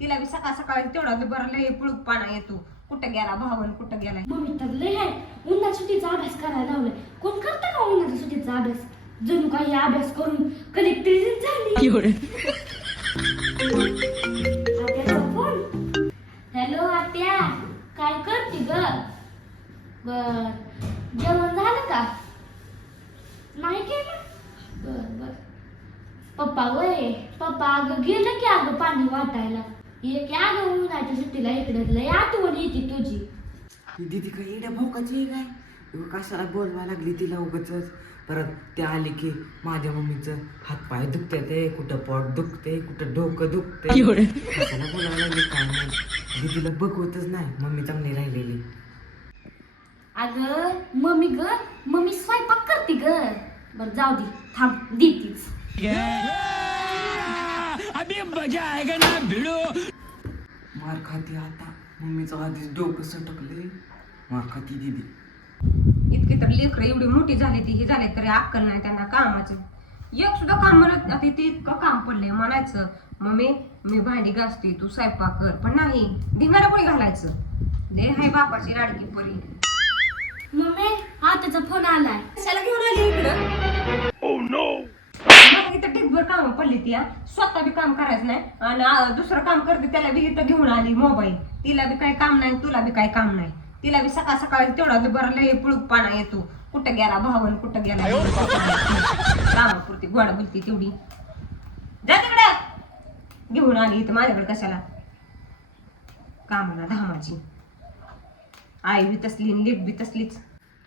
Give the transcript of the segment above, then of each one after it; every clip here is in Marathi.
तिला बी सकाळ सकाळी तेवढा बरं लय पुळूक पाना येतो. कुठं गेला भावन, कुठं गेला. मम्मी तर लय आहे उन्हाच्या सुट्टीचा अभ्यास करायला लावलाय. कोण करतं का उन्हाच्या सुट्टीचा अभ्यास? जणू काही अभ्यास करून कलेक्टर झाली. आत्याचा फोन. हॅलो आत्या, काय करते ग? बर, जेवण झालं का? नाही केलं? बर बर. पप्पा वय पप्पा अगं गेलं की अगं पाणी वाटायला. ये की अगं उन्हाच्या सुट्टीला इकडे लय आठवण येते तुझी. दीदी काय येड्या भोकाची आहे काय? कशाला बोलवा लागली तिला उगाचच. परत ते आली की माझ्या मम्मीचं हातपाय दुखते ते, कुठं पोट दुखते, कुठं डोकं दुखते. कशाला बोलायला लागली काय नाही. दीदीला बघवतच नाही मम्मी चांगली राहिलेली. अगं मम्मी स्वयंपाक करते ग. बर जाऊ दे, थांब देतीच. अभी मजा आएगा ना भिड़ो. मार खाती आता, मम्मीचं आधीच डोकं सटकले. मार खाती दीदी. इतकी तर लेकरं एवढी मोठी झाली ती हे झाले तरी अक्कल नाही त्यांना कामाचं. एक सुद्धा काम म्हणत नाही. ती इतकं काम पडलंय म्हणायचं मम्मी मी भांडी घासते तू स्वयंपाक कर, पण नाही धिंगाणा कोणी घालायचं. दे हाय बापाची लाडकी परी. मम्मी आत्याचा फोन आलाय. कशाला घेऊन आली इकडं? इथं ढिगभर काम पडली ती. स्वतः बी काम करायचं नाही आणि दुसरं काम करते त्याला बी इथं घेऊन आली मोबाईल. तिला बी काही काम नाही, तुला बी काही काम नाही. तिला बी सकाळ सकाळी तेवढा बरं लय पुळूक पाना येतो. कुठं गेला भावन, कुठं गेला. कामापुरती गोडा बोलती तेवढी. जा तिकडं. घेऊन आली इथं माझ्याकडे कशाला? कामाला धामाची. आई बी तसली, लेट बी तसलीच.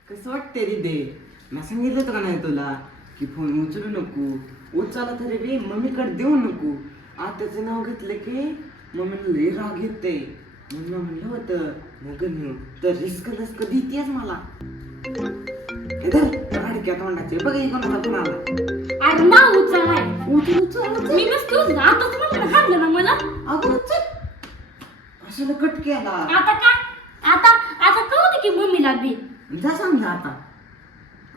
कसं वाटते दीदी? मी सांगितलं होतं का नाही तुला की फोन उचलू नको? उचला तरी बी मम्मीकडे देऊ नको. आत्याचं नाव घेतलं की मम्मीला लय राग येते. म्हणून म्हणलं होतं मग नेऊ तर रिस्क देतेस मला. अडक्या तोंडाचे बघ कोणाला कोणाला. अरे ना उचलाय. मी नसतो आताच म्हणलं हाणलं ना मला. अगं उचल. कशाला कट केला? आता काय? आता कळू दे की मम्मीला बी. जा सांग आता.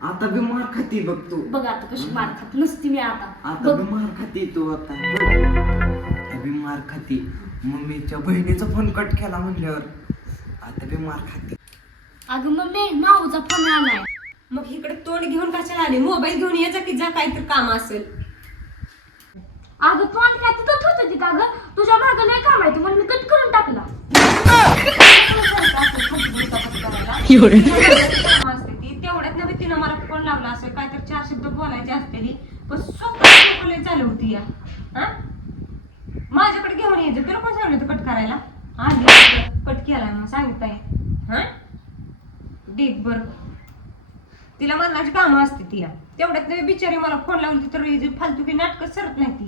आता बी मार खाती बघ तू. बघ आता कशी मार खात नसती मी आता. आता बी मार खाती तू आता. आता बी मार खाती. मम्मीच्या बहिणीचा फोन कट केला म्हणल्यावर आता बी मार खाती. अगं मम्मी माऊचा फोन आलाय. मग इकडे तोंड घेऊन कशाला आली? मोबाईल घेऊन यायचा की जा काहीतरी काम असेल. अगं तू आणि काय तिथं ठेवत होती का ग? तुझ्या भागाला लय काम आहे म्हणून मी कट करून टाकला. तेवढ्यात नव्हे तिनं मला फोन लावला असेल काहीतरी 4 शब्द बोलायचे असते. पण स्वतः चालू होती या. माझ्याकडे घेऊन यायचं. तुला कोण सांगितलं कट करायला? कट केला मग सांगितलंय. हा देख बर तिला मरणाची कामं असते ती. तेवढ्यात नव्हे बिचारी मला फोन लावली तर फालतू की नाटक सरत नाही ती.